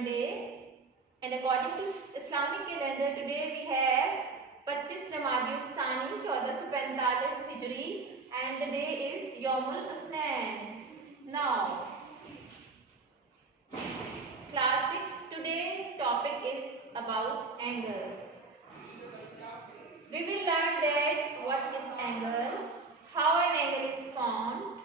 Monday, and according to Islamic calendar, today we have 25 Jamadi-ul-Thani 1445 Hijri, and the day is Yawmul Usnain. Now, class 6, today's topic is about angles. We will learn that what is angle, how an angle is formed.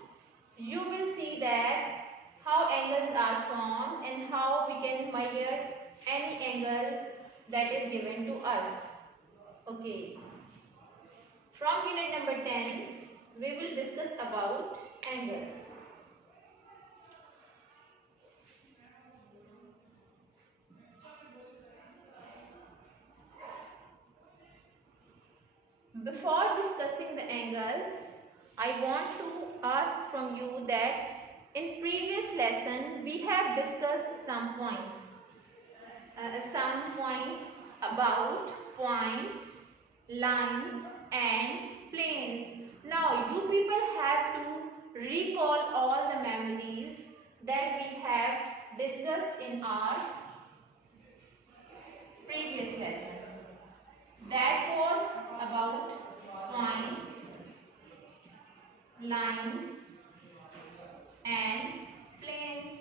You will see that how angles are formed and how we can measure any angle that is given to us. Okay. From unit number 10, we will discuss about angles. Before discussing the angles, I want to ask from you that in previous lesson we have discussed some points about point, lines and planes. Now you people have to recall all the memories that we have discussed in our previous lesson. That was about point, lines and planes.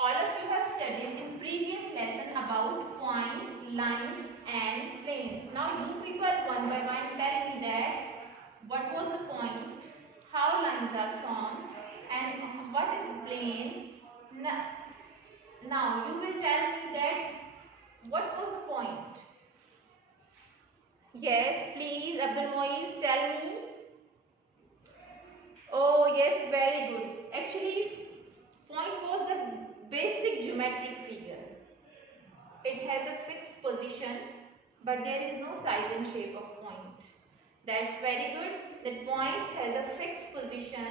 All of you have studied in previous lesson about point, lines and planes. Now you people one by one tell me that what was the point, how lines are formed and what is the plane. Now you will tell me that what was the point. Yes, please, Abdul Moiz, tell me. Oh, yes, very good. Actually, point was a basic geometric figure. It has a fixed position, but there is no size and shape of point. That's very good. The point has a fixed position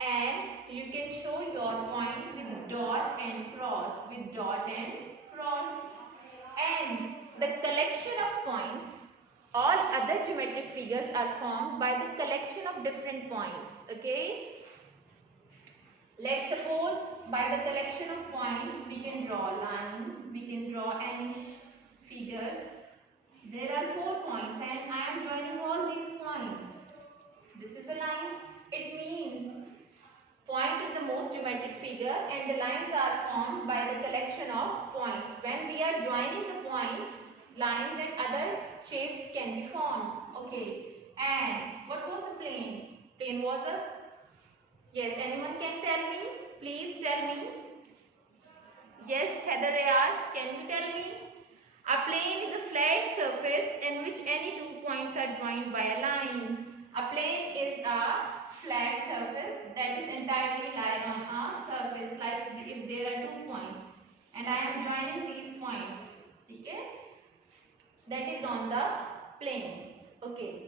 and you can show your point with dot and cross, with dot and cross. And the collection of points, all other geometric figures are formed by the collection of different points. Okay. Let's suppose by the collection of points we can draw a line, we can draw any figures. There are 4 points and I am joining all these points. This is a line. It means point is the most geometric figure and the lines are formed by the collection of points. When we are joining the points, lines and other shapes can be formed. Okay. And what was the plane? Plane was a... Yes, anyone can tell me? Please tell me. Yes, Heather Reyes, can you tell me? A plane is a flat surface in which any 2 points are joined by a line. A plane is a flat surface that is entirely lie on a surface, like if there are 2 points and I am joining these points. Okay? That is on the plane. Okay.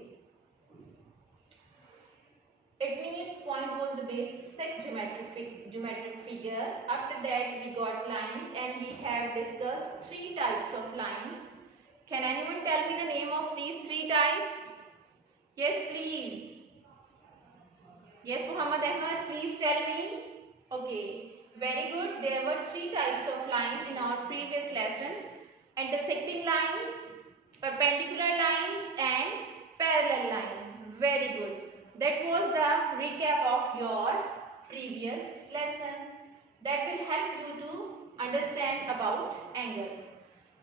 It means point was the basic geometric figure. After that we got lines and we have discussed 3 types of lines. Can anyone tell me the name of these 3 types? Yes, please. Yes, Muhammad Ahmad, please tell me. Okay, very good. There were 3 types of lines in our previous lesson. Intersecting lines, perpendicular lines and parallel lines. Very good. That was the recap of your previous lesson. That will help you to understand about angles.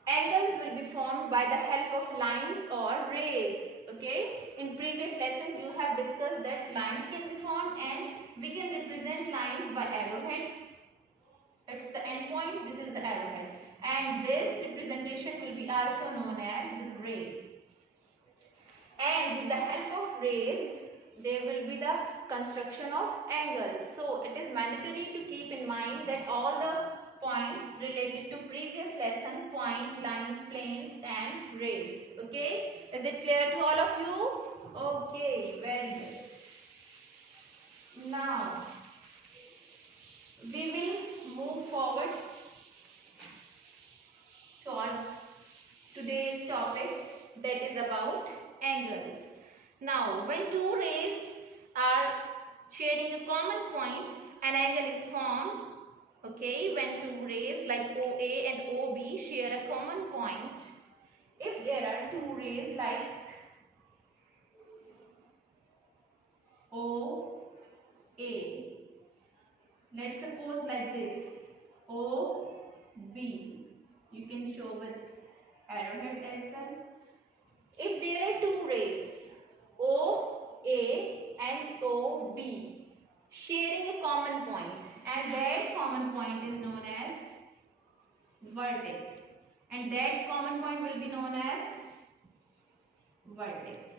Angles will be formed by the help of lines or rays. Okay. In previous lesson you have discussed that lines can be formed and we can represent lines by arrowhead. It's the end point. This is the arrowhead. And this representation will be also known as ray. And with the help of rays, there will be the construction of angles. So it is mandatory to keep in mind that all the points related to previous lesson, point, lines, planes and rays. Okay. Is it clear to all of you? Okay. Very good. Now, we will move forward to our today's topic, that is about angles. Now, when 2 rays are sharing a common point, an angle is formed. Okay, when two rays like OA and OB share a common point, if there are two rays like OA, let's suppose like this, OB, you can show with arrowhead as well. If there are two rays OA and OB sharing a common point, and that common point is known as vertex, and that common point will be known as vertex.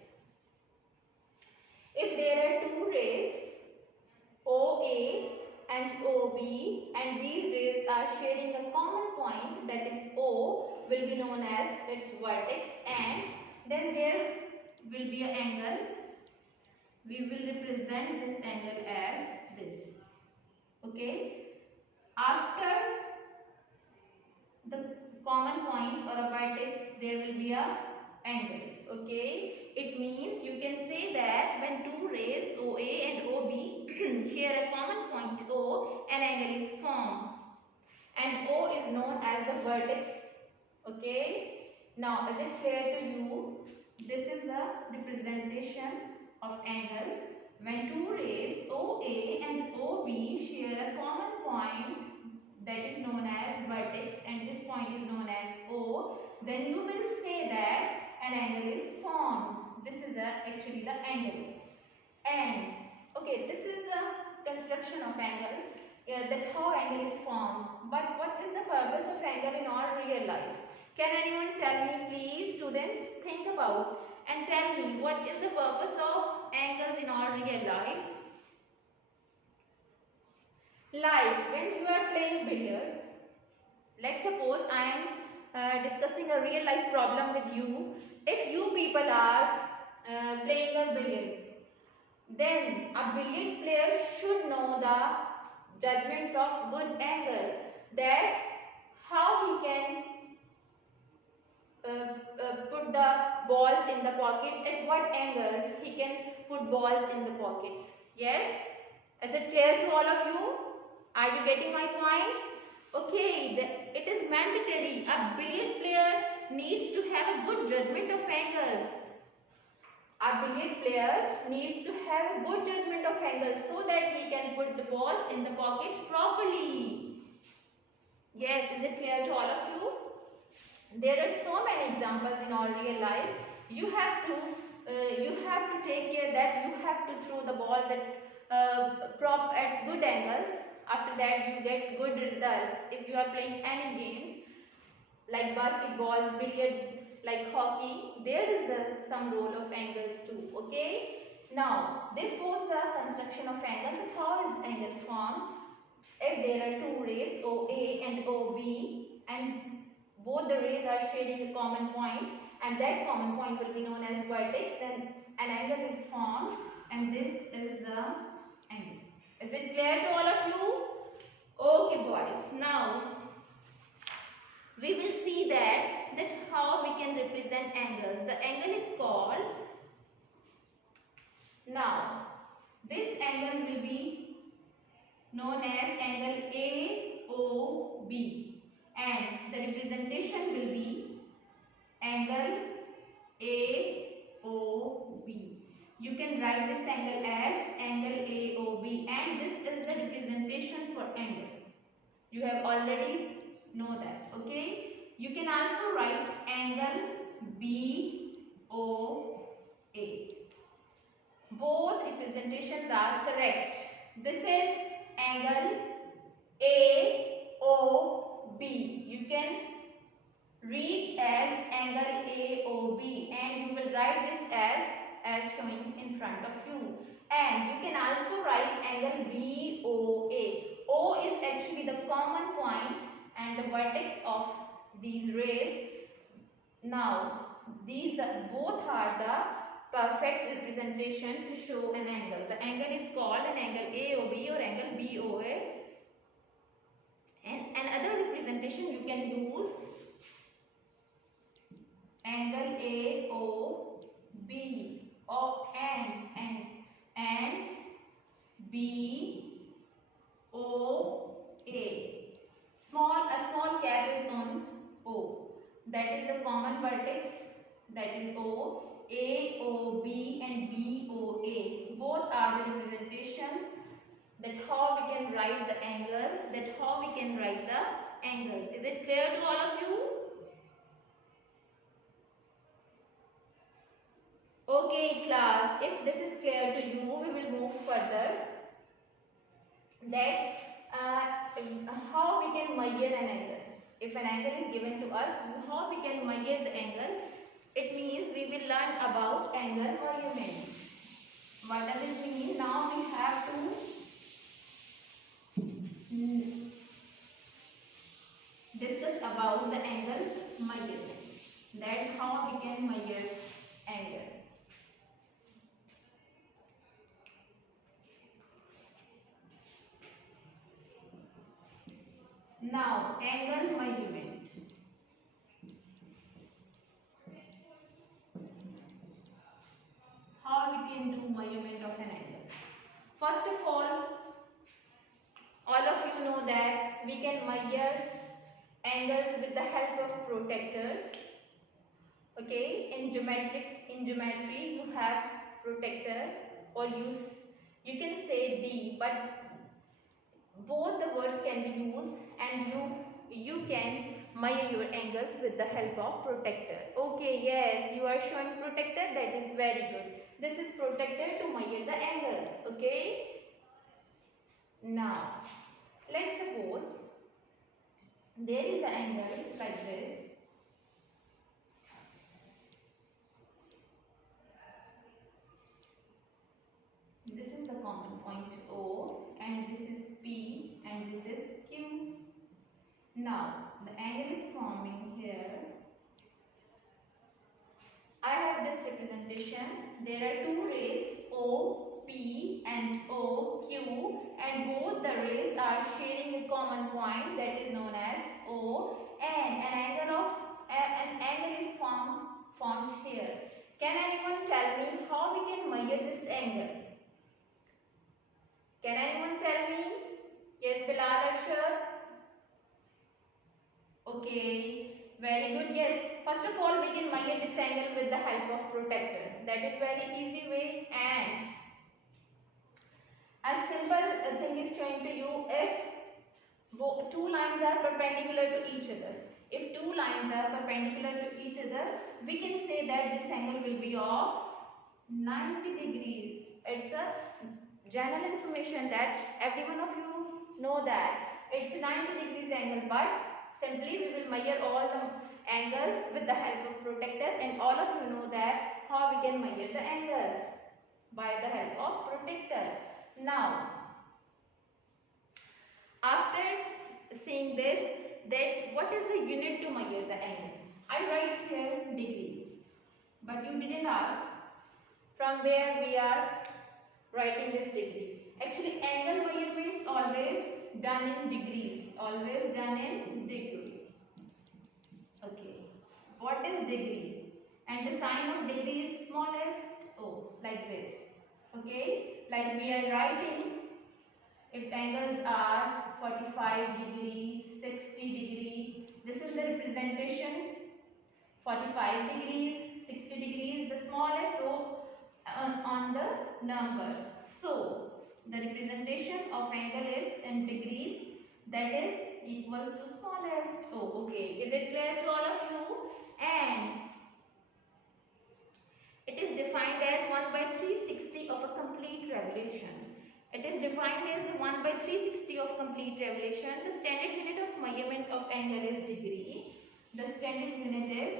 If there are two rays OA and OB and these rays are sharing a common point, that is O, will be known as its vertex, and then there will be an angle. We will represent this angle as this. Okay. After the common point or a vertex, there will be a angle. Okay. It means you can say that when two rays OA and OB share a common point O, an angle is formed, and O is known as the vertex. Okay. Now, is it clear to you? This is the representation of angle when two rays OA and OB share a common point, that is known as vertex, and this point is known as O. Then you will say that an angle is formed. This is actually the angle. And okay, this is the construction of angle, that how angle is formed. But what is the purpose of angle in our real life? Can anyone tell me, please? Students, think about and tell me what is the purpose of angles in our real life. Like when you are playing billiard, let's suppose I am discussing a real life problem with you. If you people are playing a billiard, then a billiard player should know the judgments of good angle, that how he can put the balls in the pockets, at what angles he can put balls in the pockets. Yes? Is it clear to all of you? Are you getting my points? Okay, it is mandatory. A billiard player needs to have a good judgment of angles. A billiard player needs to have a good judgment of angles so that he can put the balls in the pockets properly. Yes, is it clear to all of you? There are so many examples in our real life. You have to take care that you have to throw the balls at good angles. After that, you get good results. If you are playing any games like basketball, billiard, like hockey, there is some role of angles too. Okay. Now, this was the construction of angle. But how is angle formed? If there are two rays OA and OB, and both the rays are sharing a common point, and that common point will be known as vertex, then an angle is formed, and this is the angle. Is it clear to all of you? Okay, boys. Now we will see that how we can represent angles. The angle is called. Now this angle will be known as angle AOB. And the representation will be angle AOB. You can write this angle as angle AOB, and this is the representation for angle. You have already know that. Okay. You can also write angle BOA. Both representations are correct. This is angle AOB. You can read as angle AOB, and you will write this as showing in front of you. And you can also write angle BOA. O is actually the common point and the vertex of these rays. Now, these both are the perfect representation to show an angle. The angle is called an angle AOB or angle BOA. And another representation you can use angle AOB and BOA. one vertex, that is O, AOB and BOA. Both are the representations that how we can write the angles, that how we can write the angle. Is it clear to all of you? Okay class, if this is clear to you, we will move further. That how we can measure an angle. If an angle is given to us, how we can measure the angle? It means we will learn about angle measurement. What does it mean? Now we have to discuss about the angle measurement. That's how we can measure angle. Now, angle measurement. How we can do measurement of an angle? First of all of you know that we can measure angles with the help of protractors. Okay, in geometry you have protractor, or you can say D, but both the words can be used, and you can measure your angles with the help of protractor. Okay, yes, you are showing protractor, that is very good. This is protractor to measure the angles. Okay, now let's suppose there is an angle like this. This is the common point O, and this is P, and this is Q. Now the angle is forming here. I have this representation. There are two rays, O, P and O, Q, and both the rays are sharing a common point, that is known as O, and an angle is formed here. Can anyone tell me how we can measure this angle? Can anyone tell me? Yes, Bilal, Arshad? Okay, very good. Yes, first of all we can measure this angle with the help of protractor. That is very easy way, and a simple thing is showing to you. If two lines are perpendicular to each other, if two lines are perpendicular to each other, we can say that this angle will be of 90 degrees. It's a general information that every one of you know that it's 90 degrees angle, but simply we will measure all the angles with the help of protractor, and all of you know that how we can measure the angles by the help of protractor. Now, after seeing this, that what is the unit to measure the angle? I write here degree, but you didn't ask from where we are writing this degree. Actually, angle measurements always done in degrees. Always done in degrees. Okay. What is degree? And the sign of degree is smallest O, like this. Okay. Like we are writing, if angles are 45 degrees, 60 degrees, this is the representation. 45 degrees, 60 degrees, the smallest O on the number. So, the representation of angle is in degrees, that is equals to smallest O. Okay, is it clear to all of you? And it is defined as 1 by 360 of a complete revolution. It is defined as 1 by 360 of complete revolution. The standard unit of measurement of angle is degree. The standard unit is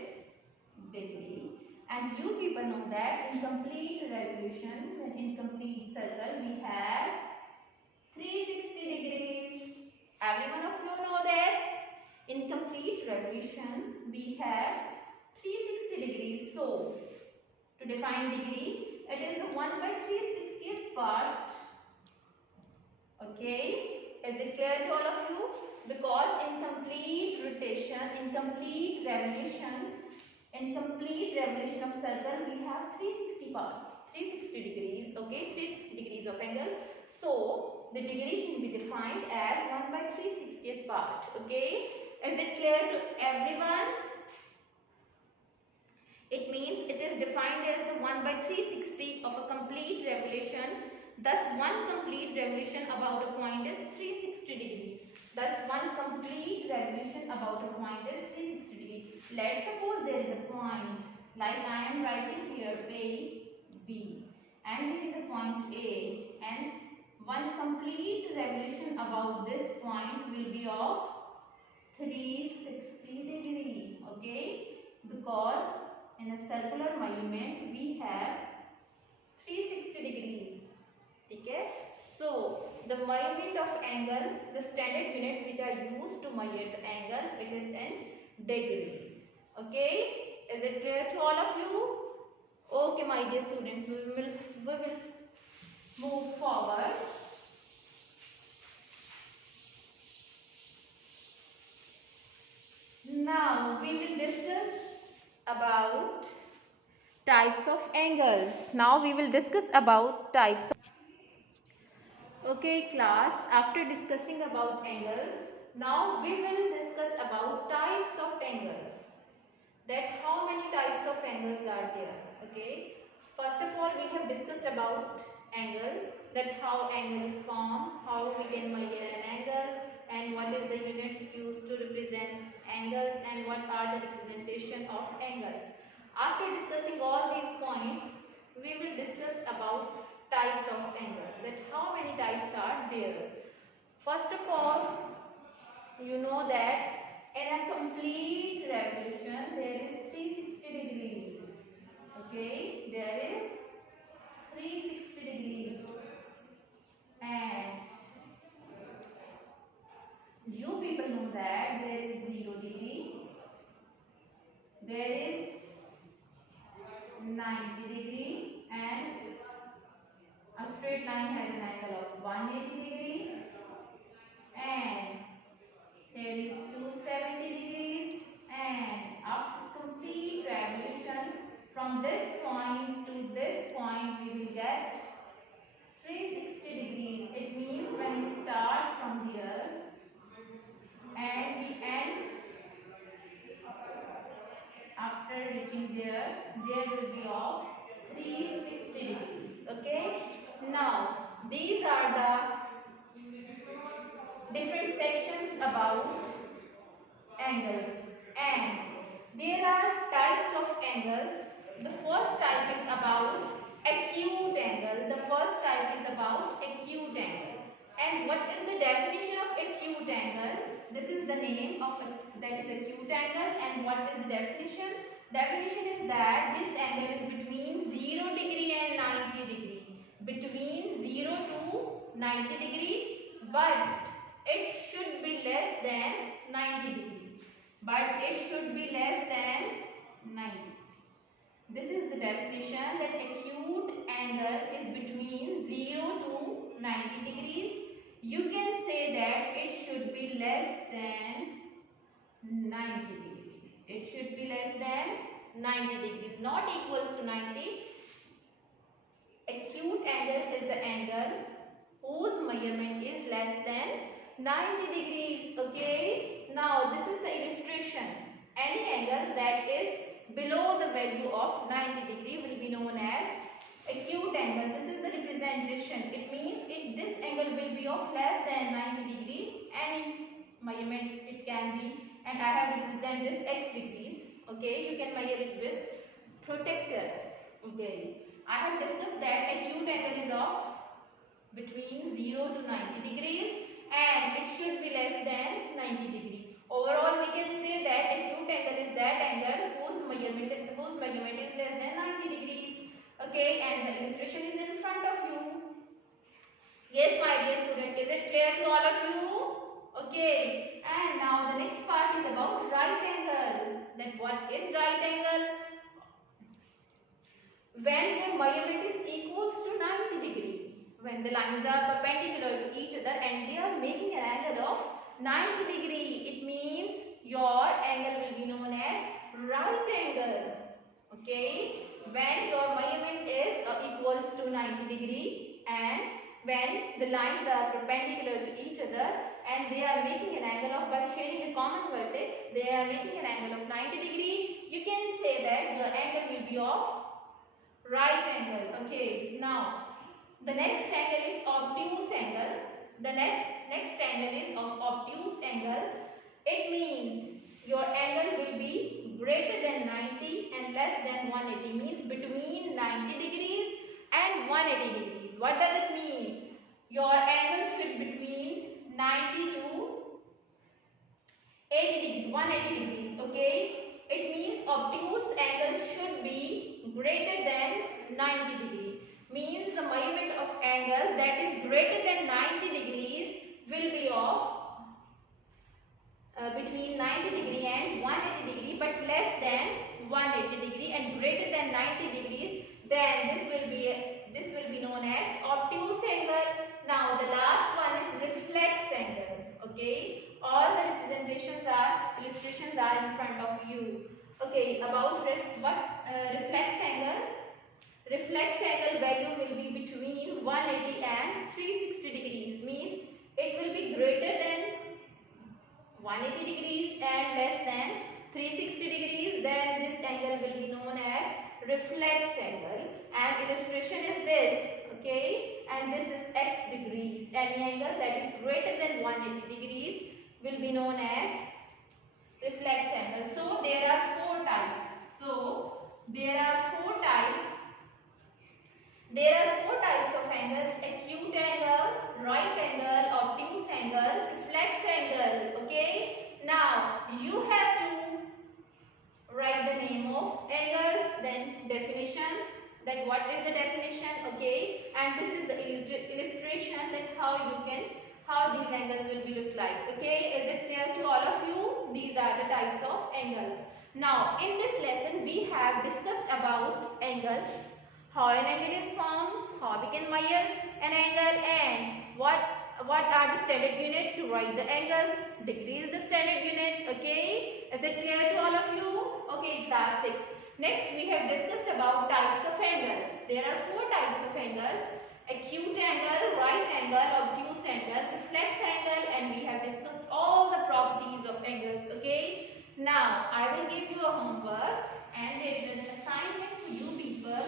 degree. And you people know that in complete revolution, in complete circle, we have 360 degrees. Every one of you know that in complete revolution, we have 360 degrees. So, to define degree, it is the 1 by 360th part. Okay, is it clear to all of you? Because in complete rotation, in complete revolution of circle, we have 360 parts, 360 degrees, okay, 360 degrees of angle. So, the degree can be defined as 1 by 360th part, okay. Is it clear to everyone? defined as the 1 by 360 of a complete revolution. Thus, one complete revolution about a point is 360 degrees. Thus, one complete revolution about a point is 360 degrees. Let's suppose there is a point, like I am writing here A, B, and there is a point A, and one complete revolution about this point will be of 360 degree. Okay, because in a circular monument we have 360 degrees. Okay, so the measurement of angle, the standard unit which are used to measure the angle, it is in degrees. Okay, is it clear to all of you? Okay, my dear students, we will move forward. Now we will discuss about types of angles. Now we will discuss about types of. Okay class, after discussing about angles, now we will discuss about types of angles. That how many types of angles are there. Okay. First of all, we have discussed about angle, that how angle is formed, how we can measure an angle, and what is the units used to represent angles, and what are the representation of angles. After discussing all these points, we will discuss about types of angles, that how many types are there. First of all, you know that in a complete revolution there is 360 degrees. Okay, there is 360 degrees, and you people know that there is 0 degree, there is 90 degree, and a straight line has an angle of 180 degree, and here is 270 degrees, and after complete revolution from this point to this point we will get 360 degrees. It means when we start from here and we end after reaching there, there will be of 360 degrees. Okay. Now these are the different sections about angles, and there are types of angles. The first type is about acute angle. The first type is about acute angle. And what is the definition of acute angle? This is the name of that is acute angle, and what is the definition? Definition is that this angle is between 0 degree and 90 degree. Between 0 to 90 degree, but it should be less than 90 degree. But it should be less than 90. This is the definition, that acute angle is between 0 to 90 degrees. You can say that it should be less than 90 degrees. It should be less than 90 degrees, not equals to 90. Acute angle is the angle whose measurement is less than 90 degrees. Okay. Now this is the illustration. Any angle that is below the value of 90 degree will be known as acute angle. This is the representation. It means if this angle will be of less than 90 degree, any measurement it can be, and I have represented this x degrees. Okay, you can measure it with protractor. Okay, I have discussed that acute angle is of between 0 to 90 degrees, and it should be less than 90 degree. Overall, we can say that acute angle is that angle whose measurement is less than 90 degrees. Okay, and the illustration is in front of you. Yes, my dear student, is it clear to all of you? Okay, and now the next part is about right angle. That what is right angle? When your measurement is equals to 90 degree, when the lines are perpendicular to each other and they are making an angle of 90 degree, it means your angle will be known as right angle. Okay, when your measurement is equals to 90 degree, and when the lines are perpendicular to each other and they are making an angle of, by sharing the common vertex, they are making an angle of 90 degree, you can say that your angle will be of right angle. Okay, now the next angle is obtuse angle. The next angle is obtuse angle. It means your angle will be greater than 90 and less than 180, means between 90 degrees and 180 degrees. What does it mean? Your angle should be between 90 to 80 degrees, 180 degrees. Okay, it means obtuse angle should be greater than 90 degrees. Means the measurement of angle that is greater than 90 degrees will be of between 90 degree and 180 degree, but less than 180 degree and greater than 90 degrees, then this will be known as obtuse angle. Now the last one is reflex angle. Okay, all the illustrations are in front of you. Okay, about reflex angle. Reflex angle value will be between 180 and 360 degrees. Means it will be greater than 180 degrees and less than 360 degrees. Then this angle will be known as reflex angle. And illustration is this. Okay, and this is x degrees. Any angle that is greater than 180 degrees will be known as reflex angle. So there are four types. There are four types of angles: acute angle, right angle, obtuse angle, reflex angle. Okay. Now you have to write the name of angles, then definition. That what is the definition? Okay. And this is the illustration that how these angles will be look like. Okay. Is it clear to all of you? These are the types of angles. Now in this lesson we have discussed about angles, how an angle is formed, how we can measure an angle, and what are the standard unit to write the angles. Degree is the standard unit. Okay, is it clear to all of you? Okay, class 6. Next we have discussed about types of angles. There are four types of angles: acute angle, right angle, obtuse angle, reflex angle, and we have discussed all the properties of angles. Okay, now I will give you a homework and there is an assignment to you people.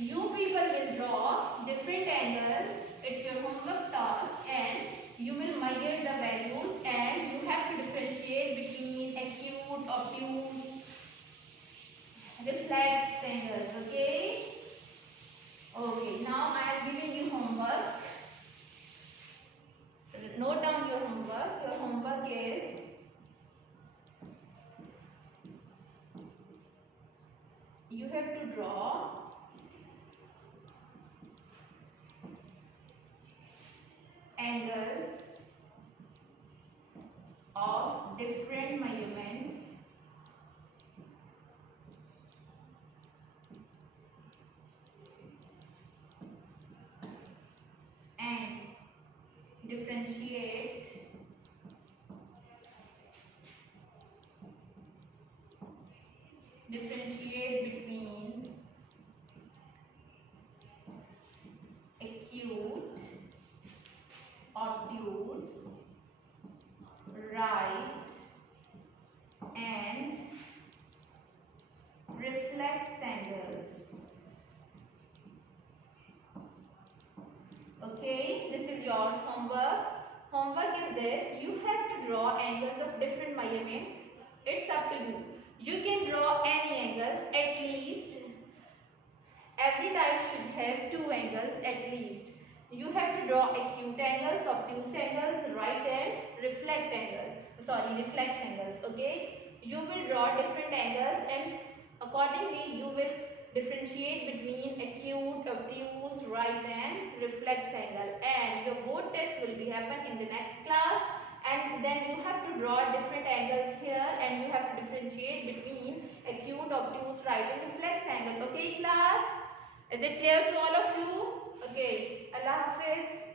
You people will draw different angles. It's your homework task and you will measure the values and you have to differentiate between acute, obtuse, reflex angles. Okay? Okay, now I am giving you homework. Note down your homework. Your homework is you have to draw angles of different measurements and differentiate between acute, obtuse, right and reflex angles. Okay, this is your homework. Homework is this: you have to draw angles of different measurements. It's up to you. You can draw any angles. At least every type should have two angles at least. You have to draw acute angles, obtuse angles, right and reflect angles. Reflex angles. Okay, you will draw different angles and accordingly you will differentiate between acute, obtuse, right and reflex angle. And your board test will be happen in the next class. And then you have to draw different angles here and you have to differentiate between acute, obtuse, right and reflex angle. Okay, class? Is it clear to all of you? Okay. Allah Hafiz.